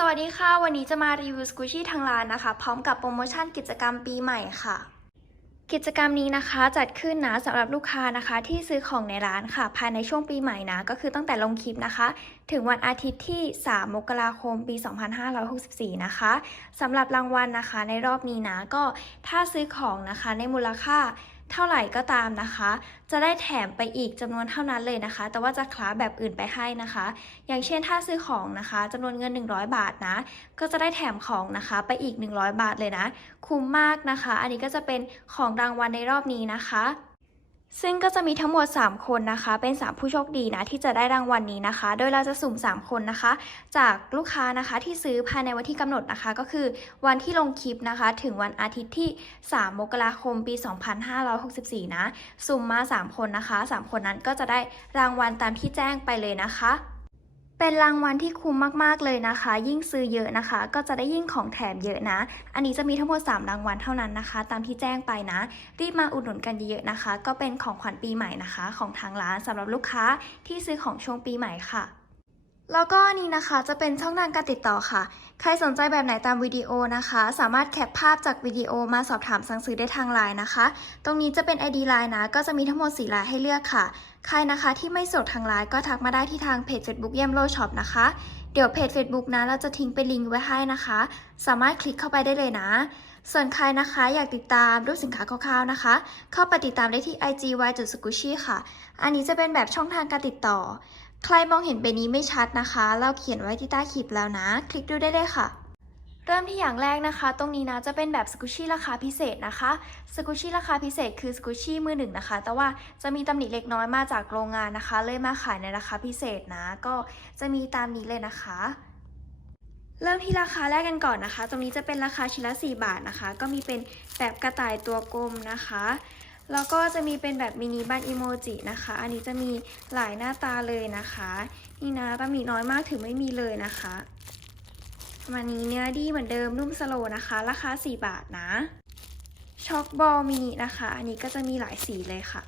สวัสดีค่ะ วันนี้จะมารีวิวสกูชี่ทางร้านนะคะ พร้อมกับโปรโมชั่นกิจกรรมปีใหม่ค่ะ กิจกรรมนี้นะคะจัดขึ้นนะสำหรับลูกค้านะคะ ที่ซื้อของในร้านค่ะ ภายในช่วงปีใหม่นะ ก็คือตั้งแต่ลงคลิปนะคะ ถึงวันอาทิตย์ที่ 3 มกราคม ปี 2564 นะคะสำหรับรางวัลนะคะ ในรอบนี้นะก็ถ้าซื้อของนะคะในมูลค่า เท่าไหร่ก็ตามนะคะ จะได้แถมไปอีกจำนวนเท่านั้นเลยนะคะ แต่ว่าจะคล้าแบบอื่นไปให้นะคะ อย่างเช่นถ้าซื้อของนะคะจำนวนเงิน 100 บาทนะ ก็จะได้แถมของนะคะไปอีก 100 บาทเลยนะ คุ้มมากนะคะ อันนี้ก็จะเป็นของรางวัลในรอบนี้นะคะ ซึ่งก็จะมีทั้งหมด 3 คนนะคะ เป็น 3 ผู้โชคดีนะที่จะได้รางวัลนี้นะคะ โดยเราจะสุ่ม 3 คนนะคะ จากลูกค้านะคะที่ซื้อภายในวันที่กำหนดนะคะ ก็คือวันที่ลงคลิปนะคะ ถึงวันอาทิตย์ที่ 3 มกราคมปี 2564 นะ สุ่มมา 3 คนนะคะ 3 คนนั้นก็จะได้รางวัลตามที่แจ้งไปเลยนะคะ เป็นรางวัลที่คุ้มมากๆเลยนะคะ ยิ่งซื้อเยอะนะคะ ก็จะได้ยิ่งของแถมเยอะนะ อันนี้จะมีทั้งหมด 3 รางวัลเท่านั้นนะคะ ตามที่แจ้งไปนะ รีบมาอุดหนุนกันเยอะๆนะคะ ก็เป็นของขวัญปีใหม่นะคะ ของทางร้านสำหรับลูกค้าที่ซื้อของช่วงปีใหม่ค่ะ แล้วก็นนี้นะคะจะเป็นช่องทางการติดต่อค่ะ ใครสนใจแบบไหนตามวิดีโอนะคะ สามารถแคปภาพจากวิดีโอมาสอบถามสั่งซื้อได้ทางไลน์นะคะ ตรงนี้จะเป็น ID ไลน์นะ ก็จะมีทั้งหมด4ลายให้เลือกค่ะ ใครนะคะที่ไม่สะดวกทางไลน์ก็ทักมาได้ที่ทางเพจ Facebook เยี่ยมโลช็อปนะคะ เดี๋ยวเพจ Facebook นะเราจะทิ้งเป็นลิงก์ไว้ให้นะคะ สามารถคลิกเข้าไปได้เลยนะ ส่วนใครนะคะอยากติดตามรูปสินค้าคร่าวๆนะคะ เข้าไปติดตามได้ที่ IG y s u k u s h i ค่ะ อันนี้จะเป็นแบบช่องทางการติดต่อ ใครมองเห็นใบนี้ไม่ชัดนะคะ เราเขียนไว้ที่ใต้คลิปแล้วนะ คลิกดูได้เลยค่ะ เริ่มที่อย่างแรกนะคะ ตรงนี้นะจะเป็นแบบสกูชี่ราคาพิเศษนะคะ สกูชี่ราคาพิเศษคือสกูชี่มือหนึ่งนะคะ แต่ว่าจะมีตำหนิเล็กน้อยมาจากโรงงานนะคะ เลยมาขายในราคาพิเศษนะ ก็จะมีตามนี้เลยนะคะเริ่มที่ราคาแรกกันก่อนนะคะ ตรงนี้จะเป็นราคาชิ้นละ 4 บาทนะคะ ก็มีเป็นแบบกระต่ายตัวกลมนะคะ แล้วก็จะมีเป็นแบบมินิบันอีโมจินะคะ อันนี้จะมีหลายหน้าตาเลยนะคะ นี่นะตำหนิน้อยมากถึงไม่มีเลยนะคะประมาณนี้เนื้อดีเหมือนเดิมนุ่มสโลนะคะ ราคา 4 บาทนะ ช็อกบอลมินินะคะ อันนี้ก็จะมีหลายสีเลยค่ะ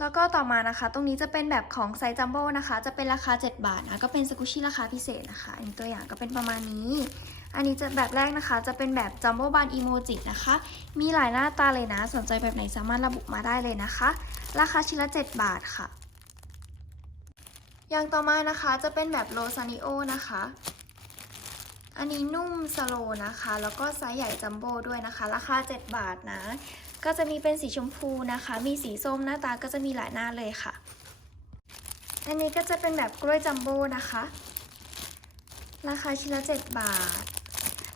แล้วก็ต่อมานะคะ ตรงนี้จะเป็นแบบของไซส์จัมโบ้นะคะ จะเป็นราคา 7 บาทนะ ก็เป็นสกุชี่ราคาพิเศษนะคะ อันนี้ตัวอย่างก็เป็นประมาณนี้ อันนี้จะแบบแรกนะคะ จะเป็นแบบจัมโบ้บันอีโมจินะคะ มีหลายหน้าตาเลยนะ สนใจแบบไหนสามารถระบุมาได้เลยนะคะ ราคาชิ้นละ 7 บาทค่ะ อย่างต่อมานะคะจะเป็นแบบโลซานิโอนะคะ อันนี้นุ่มสโลนะคะ แล้วก็ไซส์ใหญ่จัมโบ้ด้วยนะคะ ราคา 7 บาทนะ ก็จะมีเป็นสีชมพูนะคะ มีสีส้มหน้าตาก็จะมีหลายหน้าเลยค่ะ อันนี้ก็จะเป็นแบบกล้วยจัมโบ้นะคะราคาชิ้นละ 7 บาท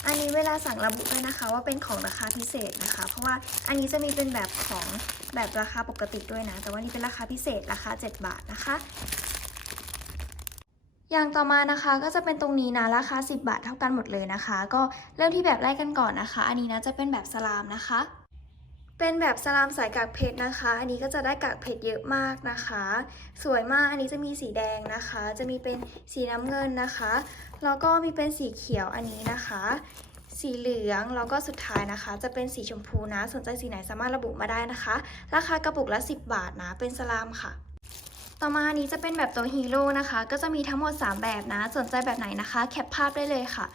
อันนี้เวลาสั่งระบุด้วยนะคะ ว่าเป็นของราคาพิเศษนะคะ เพราะว่าอันนี้จะมีเป็นแบบของแบบราคาปกติด้วยนะ แต่ว่านี่เป็นราคาพิเศษราคา 7 บาทนะคะ อย่างต่อมานะคะก็จะเป็นตรงนี้นะราคา 10 บาทเท่ากันหมดเลยนะคะ ก็เริ่มที่แบบแรกกันก่อนนะคะ อันนี้นะจะเป็นแบบสลามนะคะ เป็นแบบสลามสายกากเพชรนะคะ อันนี้ก็จะได้กากเพชรเยอะมากนะคะ สวยมาก อันนี้จะมีสีแดงนะคะ จะมีเป็นสีน้ำเงินนะคะ แล้วก็มีเป็นสีเขียวอันนี้นะคะ สีเหลือง แล้วก็สุดท้ายนะคะ จะเป็นสีชมพูนะ สนใจสีไหนสามารถระบุมาได้นะคะ ราคากระปุกละ 10 บาทนะ เป็นสลามค่ะต่อมาอันนี้จะเป็นแบบตัวฮีโร่นะคะ ก็จะมีทั้งหมด 3 แบบนะ สนใจแบบไหนนะคะ แคปภาพได้เลยค่ะ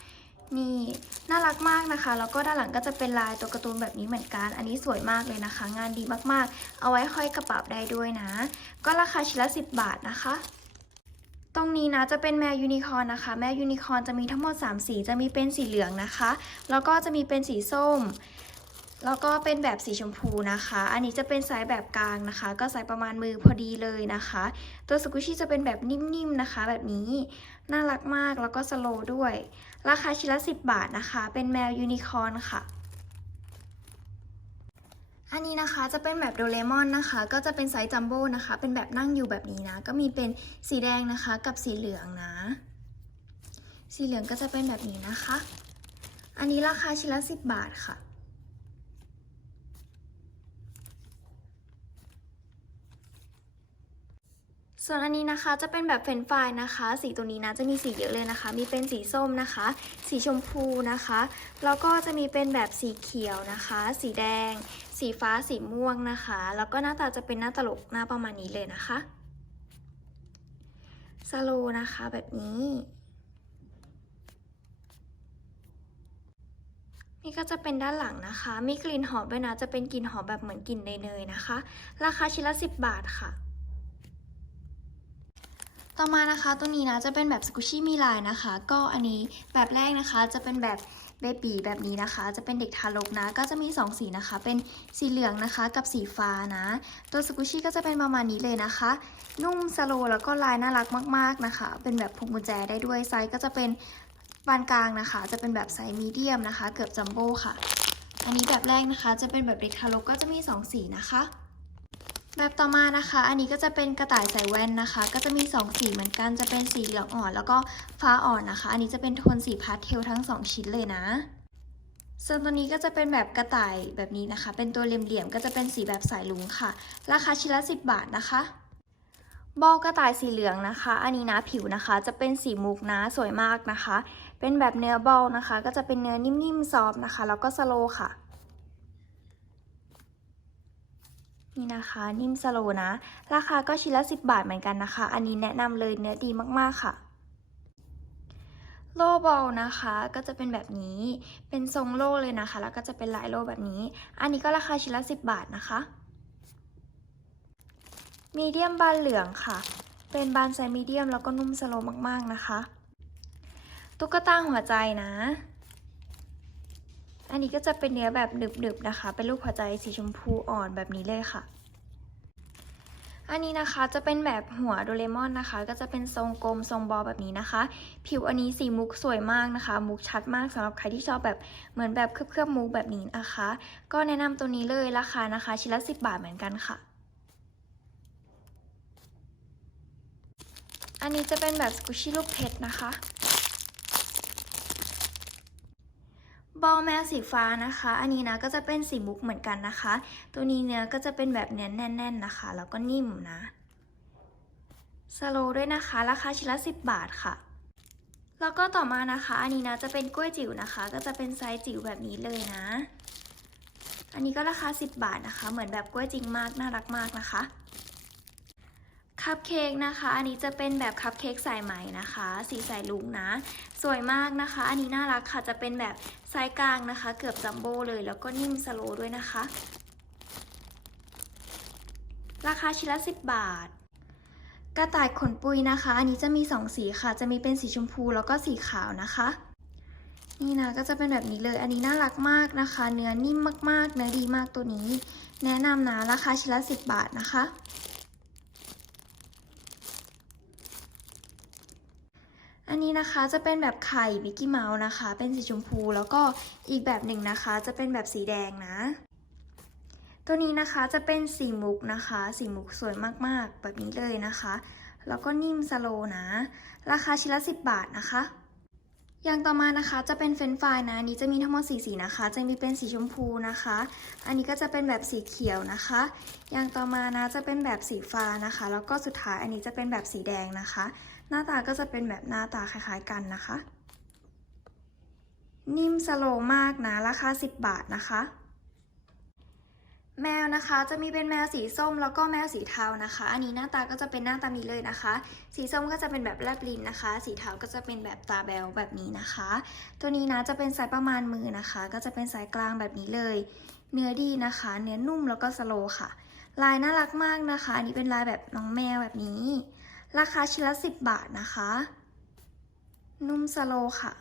นี่น่ารักมากนะคะ แล้วก็ด้านหลังก็จะเป็นลายตัวการ์ตูนแบบนี้เหมือนกัน อันนี้สวยมากเลยนะคะ งานดีมากๆ เอาไว้ห้อยกระเป๋าได้ด้วยนะ ก็ราคาชิ้นละ 10 บาทนะคะตรงนี้นะจะเป็นแมวยูนิคอร์นนะคะ แมวยูนิคอร์นจะมีทั้งหมด 3 สีจะมีเป็นสีเหลืองนะคะ แล้วก็จะมีเป็นสีส้ม แล้วก็เป็นแบบสีชมพูนะคะ อันนี้จะเป็นไซส์แบบกลางนะคะ ก็ไซส์ประมาณมือพอดีเลยนะคะ ตัวสกุชี่จะเป็นแบบนิ่มๆนะคะ แบบนี้ น่ารักมาก แล้วก็สโลด้วย ราคาชิ้นละ 10 บาทนะคะ เป็นแมวยูนิคอร์นค่ะอันนี้นะคะจะเป็นแบบโดเรมอนนะคะ ก็จะเป็นไซส์จัมโบ้นะคะ เป็นแบบนั่งอยู่แบบนี้นะ ก็มีเป็นสีแดงนะคะกับสีเหลืองนะ สีเหลืองก็จะเป็นแบบนี้นะคะ อันนี้ราคาชิ้นละ 10 บาทค่ะ ส่วนอันนี้นะคะจะเป็นแบบเฟรนฟรายนะคะ สีตัวนี้นะจะมีสีเยอะเลยนะคะ มีเป็นสีส้มนะคะ สีชมพูนะคะ แล้วก็จะมีเป็นแบบสีเขียวนะคะ สีแดง สีฟ้าสีม่วงนะคะ แล้วก็หน้าตาจะเป็นหน้าตลกหน้าประมาณนี้เลยนะคะสโลนะคะแบบนี้ นี่ก็จะเป็นด้านหลังนะคะ มีกลิ่นหอมด้วยนะ จะเป็นกลิ่นหอมแบบเหมือนกลิ่นเนยๆนะคะ ราคาชิ้นละ 10 บาทค่ะ ต่อมานะคะตัวนี้นะจะเป็นแบบสกุชี่มีลายนะคะ ก็อันนี้แบบแรกนะคะจะเป็นแบบเบบีแบบนี้นะคะ จะเป็นเด็กทารกนะ ก็จะมี 2 สีนะคะ เป็นสีเหลืองนะคะกับสีฟ้านะ ตัวสกุชี่ก็จะเป็นประมาณนี้เลยนะคะ นุ่มสโลแล้วก็ลายน่ารักมาก ๆนะคะ เป็นแบบพวงกุญแจได้ด้วยไซส์ก็จะเป็นปานกลางนะคะ จะเป็นแบบไซส์มีเดียมนะคะ เกือบจัมโบ้ค่ะ อันนี้แบบแรกนะคะ จะเป็นแบบเด็กทารกก็จะมี 2 สีนะคะ แบบต่อมานะคะ อันนี้ก็จะเป็นกระต่ายใส่แว่นนะคะ ก็จะมี 2 สีเหมือนกัน จะเป็นสีเหลืองอ่อน แล้วก็ฟ้าอ่อนนะคะ อันนี้จะเป็นโทนสีพาสเทลทั้ง 2 ชิ้นเลยนะ ส่วนตัวนี้ก็จะเป็นแบบกระต่ายแบบนี้นะคะ เป็นตัวเหลี่ยมๆ ก็จะเป็นสีแบบสายลุงค่ะ ราคาชิ้นละ 10 บาทนะคะบอลกระต่ายสีเหลืองนะคะ อันนี้นะผิวนะคะ จะเป็นสีมุกนะสวยมากนะคะ เป็นแบบเนื้อบอลนะคะ ก็จะเป็นเนื้อนิ่มๆซอฟนะคะ แล้วก็สโลค่ะ นี่นะคะ นิ่มสโลนะ ราคาก็ชิ้นละ 10 บาทเหมือนกันนะคะ อันนี้แนะนำเลยเนื้อดีมากๆค่ะ โล่บอลนะคะก็จะเป็นแบบนี้ เป็นทรงโล่เลยนะคะ แล้วก็จะเป็นลายโล่แบบนี้ อันนี้ก็ราคาชิ้นละ 10 บาทนะคะมีเดียมบานเหลืองค่ะ เป็นบานไซมีเดียมแล้วก็นุ่มสโลมากๆนะคะ ตุ๊กตาหัวใจนะ อันนี้ก็จะเป็นเนื้อแบบหนึบๆนะคะ เป็นรูปหัวใจสีชมพูอ่อนแบบนี้เลยค่ะอันนี้นะคะจะเป็นแบบหัวโดเรมอนนะคะ ก็จะเป็นทรงกลมทรงบอลแบบนี้นะคะ ผิวอันนี้สีมุกสวยมากนะคะ มุกชัดมากสำหรับใครที่ชอบแบบเหมือนแบบเคลือบๆมุกแบบนี้นะคะ ก็แนะนำตัวนี้เลยราคานะคะชิ้นละ 10 บาทเหมือนกันค่ะ อันนี้จะเป็นแบบสกุชี่ลูกเพชรนะคะ บอลแมวสีฟ้านะคะ อันนี้นะก็จะเป็นสีมุกเหมือนกันนะคะ ตัวนี้เนื้อก็จะเป็นแบบเนื้อแน่น ๆนะคะ แล้วก็นิ่มนะสโลด้วยนะคะ ราคาชิ้นละ 10 บาทค่ะ แล้วก็ต่อมานะคะ อันนี้นะจะเป็นกล้วยจิ๋วนะคะ ก็จะเป็นไซส์จิ๋วแบบนี้เลยนะ อันนี้ก็ราคา 10 บาทนะคะ เหมือนแบบกล้วยจริงมาก น่ารักมากนะคะ คัพเค้กนะคะ อันนี้จะเป็นแบบคัพเค้กสายไหมนะคะ สีสายลุงนะ สวยมากนะคะ อันนี้น่ารักค่ะ จะเป็นแบบไซส์กลางนะคะ เกือบจัมโบ้เลย แล้วก็นิ่มสโลด้วยนะคะ ราคาชิ้นละ 10 บาท กระต่ายขนปุยนะคะ อันนี้จะมี 2 สีค่ะ จะมีเป็นสีชมพูแล้วก็สีขาวนะคะ นี่นะ ก็จะเป็นแบบนี้เลย อันนี้น่ารักมากนะคะ เนื้อนิ่มมากๆ เนื้อดีมากตัวนี้ แนะนำนะ ราคาชิ้นละ 10 บาทนะคะ อันนี้นะคะจะเป็นแบบไข่มิกกี้เมาส์นะคะ เป็นสีชมพู แล้วก็อีกแบบหนึ่งนะคะ จะเป็นแบบสีแดงนะ ตัวนี้นะคะจะเป็นสีมุกนะคะ สีมุกสวยมากๆ แบบนี้เลยนะคะ แล้วก็นิ่มสโลนะ ราคาชิ้นละ 10 บาทนะคะอย่างต่อมานะคะจะเป็นเฟนฟรายนะอันนี้จะมีทั้งหมดสีสีนะคะ จะมีเป็นสีชมพูนะคะ อันนี้ก็จะเป็นแบบสีเขียวนะคะ อย่างต่อมานะจะเป็นแบบสีฟ้านะคะ แล้วก็สุดท้ายอันนี้จะเป็นแบบสีแดงนะคะ หน้าตาก็จะเป็นแบบหน้าตาคล้ายๆกันนะคะ นิ่มสโลมากนะ ราคา 10 บาทนะคะ แมวนะคะจะมีเป็นแมวสีส้มแล้วก็แมวสีเทานะคะ อันนี้หน้าตาก็จะเป็นหน้าตานี้เลยนะคะ สีส้มก็จะเป็นแบบแลบลิ้นนะคะ สีเทาก็จะเป็นแบบตาแบวแบบนี้นะคะ ตัวนี้นะจะเป็นไซส์ประมาณมือนะคะ ก็จะเป็นไซส์กลางแบบนี้เลย เนื้อดีนะคะ เนื้อนุ่มแล้วก็สโลค่ะ ลายน่ารักมากนะคะ อันนี้เป็นลายแบบน้องแมวแบบนี้ ราคาชิ้นละ 10 บาทนะคะ นุ่มสโลค่ะ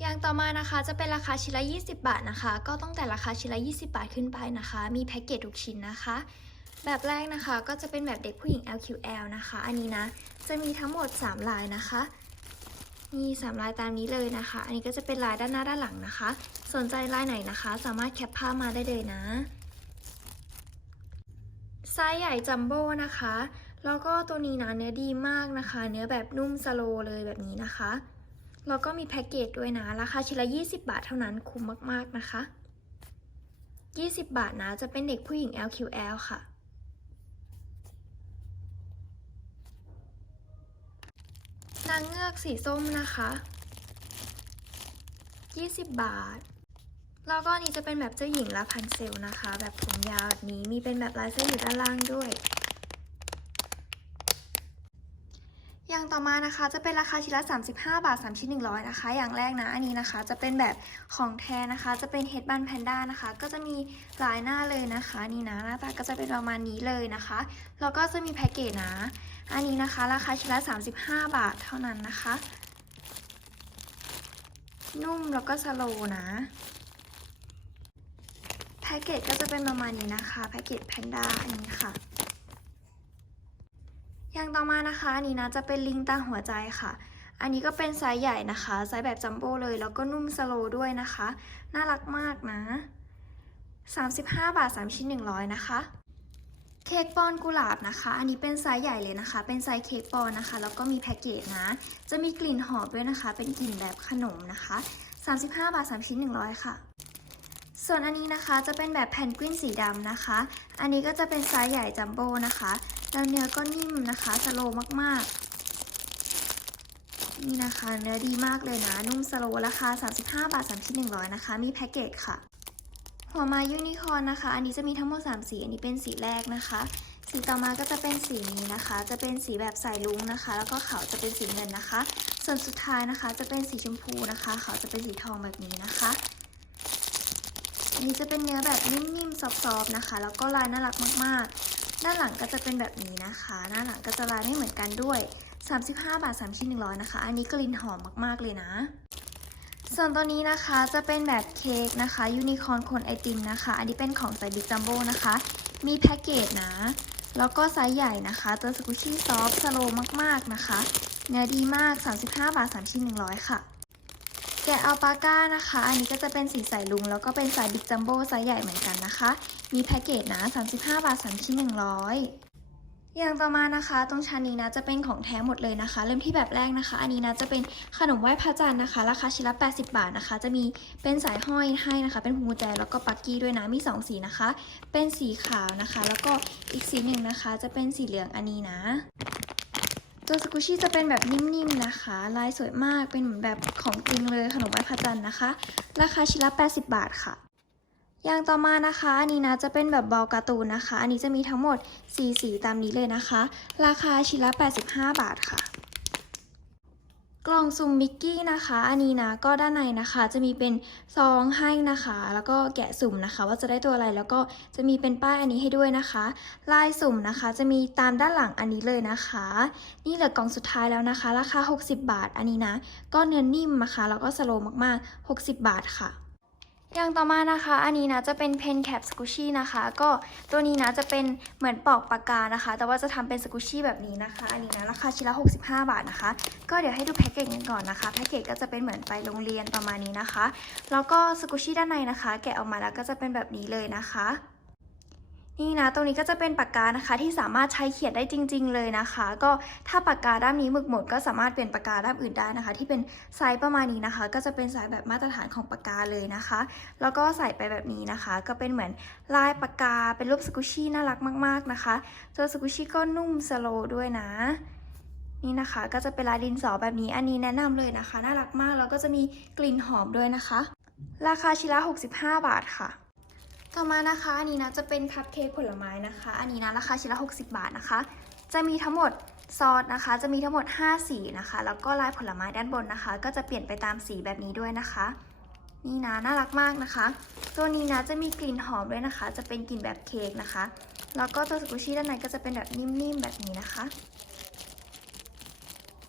อย่างต่อมานะคะจะเป็นราคาชิ้นละ 20 บาทนะคะ ก็ต้องแต่ราคาชิ้นละ 20 บาทขึ้นไปนะคะ มีแพ็กเกจทุกชิ้นนะคะ แบบแรกนะคะก็จะเป็นแบบเด็กผู้หญิง LQL นะคะ อันนี้นะจะมีทั้งหมด 3 ลายนะคะมี3ลายตามนี้เลยนะคะ อันนี้ก็จะเป็นลายด้านหน้าด้านหลังนะคะ สนใจลายไหนนะคะ สามารถแคปภาพมาได้เลยนะ ไซส์ใหญ่จัมโบ้นะคะ แล้วก็ตัวนี้นะเนื้อดีมากนะคะ เนื้อแบบนุ่มสโลเลยแบบนี้นะคะ แล้วก็มีแพ็กเกจด้วยนะ ราคาชิ้นละ 20 บาทเท่านั้นคุ้มมากๆนะคะ 20 บาทนะจะเป็นเด็กผู้หญิง LQL ค่ะนางเงือกสีส้มนะคะ 20 บาท แล้วก็นี้จะเป็นแบบเจ้าหญิงลาพันเซลนะคะ แบบผมยาวแบบนี้ มีเป็นแบบลายเส้นอยู่ด้านล่างด้วย อย่างต่อมานะคะ จะเป็นราคาชิ้นละ 35 บาท 3 ชิ้น 100 นะคะ อย่างแรกนะ อันนี้นะคะ จะเป็นแบบของแท้นะคะ จะเป็นเฮดบันแพนด้านะคะ ก็จะมีหลายหน้าเลยนะคะ นี่นะหน้าตาก็จะเป็นประมาณนี้เลยนะคะ แล้วก็จะมีแพ็กเกจนะ อันนี้นะคะ ราคาชิ้นละ 35 บาทเท่านั้นนะคะ นุ่มแล้วก็สโลว์นะแพ็กเกจก็จะเป็นประมาณนี้นะคะ แพ็กเกจแพนด้าอันนี้ค่ะ อย่างต่อมานะคะนนี้นะจะเป็นลิงตาหัวใจค่ะ อันนี้ก็เป็นไซส์ใหญ่นะคะไซส์แบบจัมโบ้เลย แล้วก็นุ่มสโลด้วยนะคะ น่ารักมากนะ 35 บาท 3 ชิ้น 100 นะคะ เค้กปอนกุหลาบนะคะ อันนี้เป็นไซส์ใหญ่เลยนะคะ เป็นไซส์เค้กปอนนะคะ แล้วก็มีแพ็กเกจนะ จะมีกลิ่นหอมด้วยนะคะ เป็นกลิ่นแบบขนมนะคะ 35 บาท 3 ชิ้น 100 ค่ะส่วนอันนี้นะคะจะเป็นแบบแผ่นกวินสีดำนะคะ อันนี้ก็จะเป็นไซส์ใหญ่จัมโบ้นะคะ แล้วเนื้อก็นิ่มนะคะสโลว์มากๆ นี่นะคะ เนื้อดีมากเลยนะ นุ่มสโลว์ราคา 35 บาท 3 ชิ้น 100 นะคะ มีแพ็กเกจค่ะ หัวไม้ยูนิคอร์นนะคะ อันนี้จะมีทั้งหมด 3 สี อันนี้เป็นสีแรกนะคะ สีต่อมาก็จะเป็นสีนี้นะคะ จะเป็นสีแบบสายลุ้งนะคะ แล้วก็ขาวจะเป็นสีเงินนะคะ ส่วนสุดท้ายนะคะ จะเป็นสีชมพูนะคะขาวจะเป็นสีทองแบบนี้นะคะอันนี้จะเป็นเนื้อแบบนิ่มๆซอฟๆนะคะ แล้วก็ลายน่ารักมากๆ ด้านหลังก็จะเป็นแบบนี้นะคะ หน้าหลังก็จะลายไม่เหมือนกันด้วย 35 บาท 3 ชิ้น 100 นะคะ อันนี้กลิ่นหอมมากๆเลยนะ ส่วนตัวนี้นะคะจะเป็นแบบเค้กนะคะยูนิคอร์นคนไอติมนะคะ อันนี้เป็นของไซส์บิ๊กจัมโบ้นะคะ มีแพ็กเกจนะ แล้วก็ไซส์ใหญ่นะคะ ตัวสกุชี่ซอฟสโลมากๆนะคะ เนื้อดีมาก 35 บาท 3 ชิ้น 100 ค่ะ แกะอัลปาก้านะคะ อันนี้ก็จะเป็นสีใสลุง แล้วก็เป็นสายบิ๊กจัมโบ้ไซส์ใหญ่เหมือนกันนะคะ มีแพ็กเกจนะ 35 บาท 3 ชิ้น 100อย่างต่อมานะคะ ตรงชั้นนี้นะจะเป็นของแท้หมดเลยนะคะ เริ่มที่แบบแรกนะคะ อันนี้นะจะเป็นขนมไหว้พระจันทร์นะคะ ราคาชิ้นละ 80 บาทนะคะ จะมีเป็นสายห้อยให้นะคะ เป็นพวงกุญแจแล้วก็ปักกี้ด้วยนะมี 2 สีนะคะ เป็นสีขาวนะคะ แล้วก็อีกสีหนึ่งนะคะ จะเป็นสีเหลืองอันนี้นะ ตัวสกูชี่จะเป็นแบบนิ่มๆนะคะ ลายสวยมาก เป็นเหมือนแบบของจริงเลยขนมไหว้พระจันทร์นะคะ ราคาชิ้นละ 80 บาทค่ะ อย่างต่อมานะคะ อันนี้นะจะเป็นแบบบอลการ์ตูนนะคะ อันนี้จะมีทั้งหมด4สีตามนี้เลยนะคะ ราคาชิ้นละ 85 บาทค่ะ กล่องซุ่มมิกกี้นะคะ อันนี้นะก็ด้านในนะคะ จะมีเป็นซองให้นะคะ แล้วก็แกะสุ่มนะคะ ว่าจะได้ตัวอะไรแล้วก็จะมีเป็นป้ายอันนี้ให้ด้วยนะคะ ลายสุ่มนะคะ จะมีตามด้านหลังอันนี้เลยนะคะ นี่เหลือกล่องสุดท้ายแล้วนะคะ ราคา 60 บาทอันนี้นะ ก็เนื้อนิ่มนะคะแล้วก็สโลว์มากๆ 60 บาทค่ะ อย่างต่อมานะคะ อันนี้นะจะเป็นเพนแคปสกูชี่นะคะ ก็ตัวนี้นะจะเป็นเหมือนปอกปากกานะคะ แต่ว่าจะทำเป็นสกูชี่แบบนี้นะคะ อันนี้นะราคาชิ้นละ65 บาทนะคะ ก็เดี๋ยวให้ดูแพ็กเกจกันก่อนนะคะ แพ็กเกจก็จะเป็นเหมือนไปโรงเรียนประมาณนี้นะคะ แล้วก็สกูชี่ด้านในนะคะ แกะออกมาแล้วก็จะเป็นแบบนี้เลยนะคะ นี่นะ ตรงนี้ก็จะเป็นปากกานะคะ ที่สามารถใช้เขียนได้จริง ๆ เลยนะคะ ก็ถ้าปากกาด้ามนี้หมึกหมดก็สามารถเปลี่ยนปากกาด้ามอื่นได้นะคะ ที่เป็นไซส์ประมาณนี้นะคะ ก็จะเป็นไซส์แบบมาตรฐานของปากกาเลยนะคะ แล้วก็ใส่ไปแบบนี้นะคะ ก็เป็นเหมือนลายปากกาเป็นรูปสกุชี่น่ารักมาก ๆนะคะตัวสกุชี่ก็นุ่มสโลด้วยนะนี่นะคะก็จะเป็นลายดินสอแบบนี้อันนี้แนะนำเลยนะคะ น่ารักมากแล้วก็จะมีกลิ่นหอมด้วยนะคะ ราคาชิ้นละ 65 บาทค่ะ ต่อมานะคะอันนี้นะจะเป็นคัพเค้กผลไม้นะคะ อันนี้นะราคาชิ้นละ 60 บาทนะคะ จะมีทั้งหมดซอสนะคะ จะมีทั้งหมด 5 สีนะคะ แล้วก็ลายผลไม้ด้านบนนะคะ ก็จะเปลี่ยนไปตามสีแบบนี้ด้วยนะคะ นี่นะน่ารักมากนะคะ ตัวนี้นะจะมีกลิ่นหอมด้วยนะคะ จะเป็นกลิ่นแบบเค้กนะคะ แล้วก็ตัวสกุชี่ด้านในก็จะเป็นแบบนิ่มๆแบบนี้นะคะ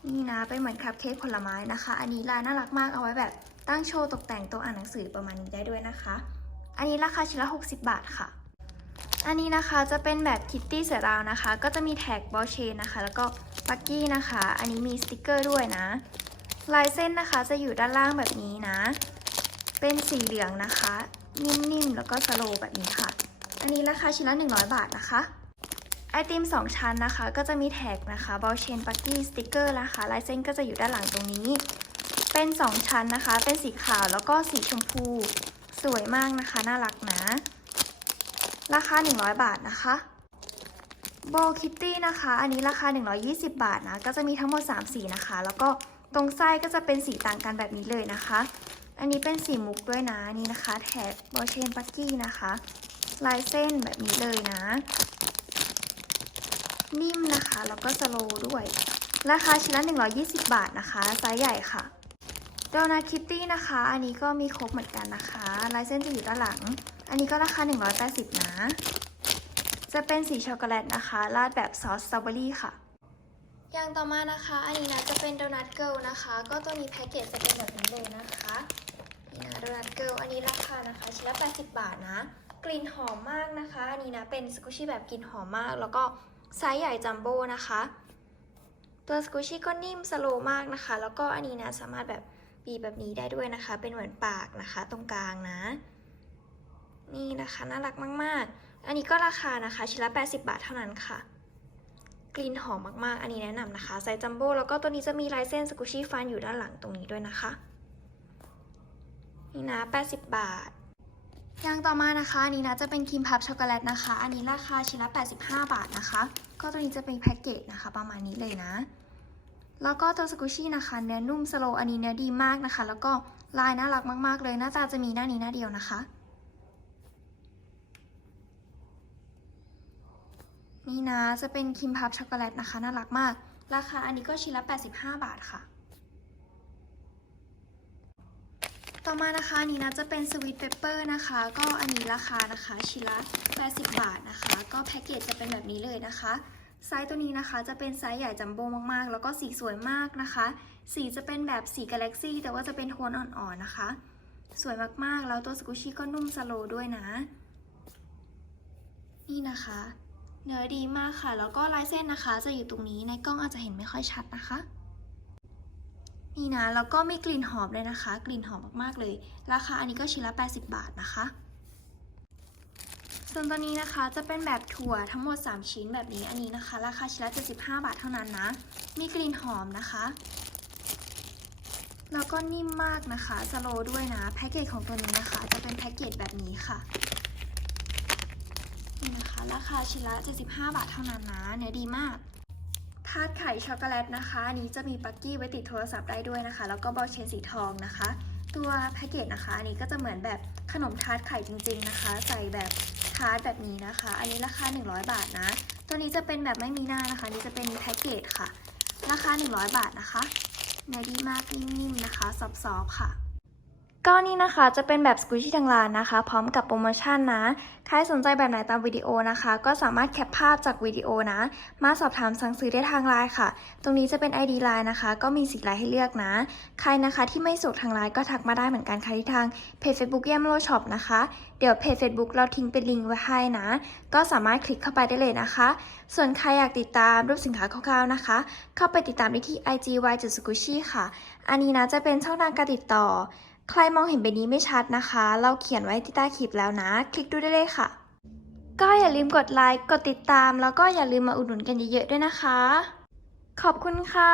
นี่นะเป็นเหมือนคัพเค้กผลไม้นะคะ อันนี้ลายน่ารักมากเอาไว้แบบตั้งโชว์ตกแต่งโต๊ะอ่านหนังสือประมาณนี้ได้ด้วยนะคะ อันนี้ราคาชิ้นละ 60 บาทค่ะ อันนี้นะคะจะเป็นแบบคิตตี้เสือดาวนะคะ ก็จะมีแท็กบอลเชนนะคะ แล้วก็ปักกี้นะคะ อันนี้มีสติกเกอร์ด้วยนะ ลายเส้นนะคะจะอยู่ด้านล่างแบบนี้นะ เป็นสีเหลืองนะคะ นิ่มๆ แล้วก็สโลว์แบบนี้ค่ะ อันนี้ราคาชิ้นละ 100 บาทนะคะ ไอติม 2 ชั้นนะคะ ก็จะมีแท็กนะคะ บอลเชนปักกี้สติกเกอร์นะคะ ลายเส้นก็จะอยู่ด้านหลังตรงนี้ เป็น 2 ชั้นนะคะ เป็นสีขาวแล้วก็สีชมพู สวยมากนะคะ น่ารักนะ ราคา 100 บาทนะคะโบคิตตี้นะคะ อันนี้ราคา 120 บาทนะ ก็จะมีทั้งหมด 3 สีนะคะ แล้วก็ตรงไส้ก็จะเป็นสีต่างกันแบบนี้เลยนะคะ อันนี้เป็นสีมุกด้วยนะ นี่นะคะแท็กบอเชนปักกี้นะคะ ลายเส้นแบบนี้เลยนะ นิ่มนะคะ แล้วก็สโลด้วย ราคาชิ้นละ 120 บาทนะคะ ไซส์ใหญ่ค่ะ โดนัทคิตตี้นะคะ อันนี้ก็มีครบเหมือนกันนะคะลายเส้นจะอยู่ด้านหลัง อันนี้ก็ราคา 180 นะ จะเป็นสีช็อกโกแลตนะคะ ราดแบบซอสสตรอเบอรี่ค่ะ อย่างต่อมานะคะ อันนี้นะจะเป็นโดนัทเกิลนะคะ ก็ตัวนี้แพ็กเกจจะเป็นแบบนี้เลยนะคะนี่นะโดนัทเกิลอันนี้ราคานะคะชิ้นละ80 บาทนะ กลิ่นหอมมากนะคะ อันนี้นะเป็นสกูชี่แบบกลิ่นหอมมาก แล้วก็ไซส์ใหญ่จัมโบ้นะคะ ตัวสกูชี่ก็นิ่มสโลมากนะคะ แล้วก็อันนี้นะสามารถแบบ บีแบบนี้ได้ด้วยนะคะ เป็นเหมือนปากนะคะ ตรงกลางนะ นี่นะคะน่ารักมาก ๆ อันนี้ก็ราคานะคะชิ้นละ 80 บาทเท่านั้นค่ะ กลิ่นหอมมาก ๆ อันนี้แนะนำนะคะไซส์จัมโบ้แล้วก็ตัวนี้จะมีลายเส้นสกูชี่ฟันอยู่ด้านหลังตรงนี้ด้วยนะคะ นี่นะ 80 บาทอย่างต่อมานะคะอันนี้นะจะเป็นครีมพับช็อกโกแลตนะคะ อันนี้ราคาชิ้นละ 85 บาทนะคะ ก็ตัวนี้จะเป็นแพ็กเกจนะคะ ประมาณนี้เลยนะ แล้วก็ตัวสกูชี่นะคะเนื้อนุ่มสโลอันนี้เนื้อดีมากนะคะ แล้วก็ลายน่ารักมาก ๆ เลยหน้าตาจะมีหน้านี้หน้าเดียวนะคะ นี่นะจะเป็นครีมพับช็อกโกแลตนะคะ น่ารักมาก ราคาอันนี้ก็ชิ้นละ 85 บาทค่ะ ต่อมานะคะนนี้นะจะเป็นสวีทเปปเปอร์นะคะ ก็อันนี้ราคานะคะชิ้นละ 80 บาทนะคะ ก็แพ็กเกจจะเป็นแบบนี้เลยนะคะ ไซส์ตัวนี้นะคะจะเป็นไซส์ใหญ่จัมโบ้มากๆ แล้วก็สีสวยมากนะคะ สีจะเป็นแบบสีกาแล็กซี่แต่ว่าจะเป็นโทนอ่อนๆนะคะ สวยมากๆ แล้วตัวสกูชี่ก็นุ่มสโลด้วยนะ นี่นะคะ เนื้อดีมากค่ะ แล้วก็ลายเส้นนะคะ จะอยู่ตรงนี้ในกล้องอาจจะเห็นไม่ค่อยชัดนะคะ นี่นะ แล้วก็มีกลิ่นหอมเลยนะคะ กลิ่นหอมมากๆเลย ราคาอันนี้ก็ชิ้นละ 80 บาทนะคะ ส่วนตัวนี้นะคะจะเป็นแบบถั่วทั้งหมด 3 ชิ้นแบบนี้อันนี้นะคะ ราคาชิ้นละ75 บาทเท่านั้นนะ มีกลิ่นหอมนะคะ แล้วก็นิ่มมากนะคะสโลด้วยนะแพ็กเกจของตัวนี้นะคะ จะเป็นแพ็กเกจแบบนี้ค่ะนี่นะคะ ราคาชิ้นละ75 บาทเท่านั้นนะเนื้อดีมากทาร์ตไข่ช็อกโกแลตนะคะอันนี้จะมีปักกี้ไว้ติดโทรศัพท์ได้ด้วยนะคะ แล้วก็บอลเชนสีทองนะคะ ตัวแพ็กเกจนะคะอันนี้ก็จะเหมือนแบบขนมทาร์ตไข่จริง ๆนะคะ ใส่แบบาร์ตแบบนี้นะคะ อันนี้ราคา 100 บาทนะ ตัวนี้จะเป็นแบบไม่มีหน้านะคะ นี่จะเป็นแพ็กเกจค่ะ ราคา 100 บาทนะคะเนื้อดีมากนิ่มๆนะคะซอฟๆค่ะ ก็นี่นะคะจะเป็นแบบสกูชี่ทางร้านนะคะ พร้อมกับโปรโมชั่นนะ ใครสนใจแบบไหนตามวิดีโอนะคะ ก็สามารถแคปภาพจากวิดีโอนะ มาสอบถามสั่งซื้อได้ทางไลน์ค่ะ ตรงนี้จะเป็น ID ไลน์นะคะ ก็มีสีไลน์ให้เลือกนะ ใครนะคะที่ไม่สะดวกทางไลน์ก็ทักมาได้เหมือนกันค่ะที่ทางเพจ Facebook แยมโลช็อปนะคะ เดี๋ยวเพจ Facebook เราทิ้งเป็นลิงก์ไว้ให้นะ ก็สามารถคลิกเข้าไปได้เลยนะคะ ส่วนใครอยากติดตามรูปสินค้าคร่าวๆนะคะ เข้าไปติดตามได้ที่ IG y s u s h i ค่ะ อันนี้นะจะเป็นช่องทางการติดต่อ ใครมองเห็นใบนี้ไม่ชัดนะคะ เราเขียนไว้ที่ใต้คลิปแล้วนะ คลิกดูได้เลยค่ะ ก็อย่าลืมกดไลค์ กดติดตาม แล้วก็อย่าลืมมาอุดหนุนกันเยอะๆด้วยนะคะ ขอบคุณค่ะ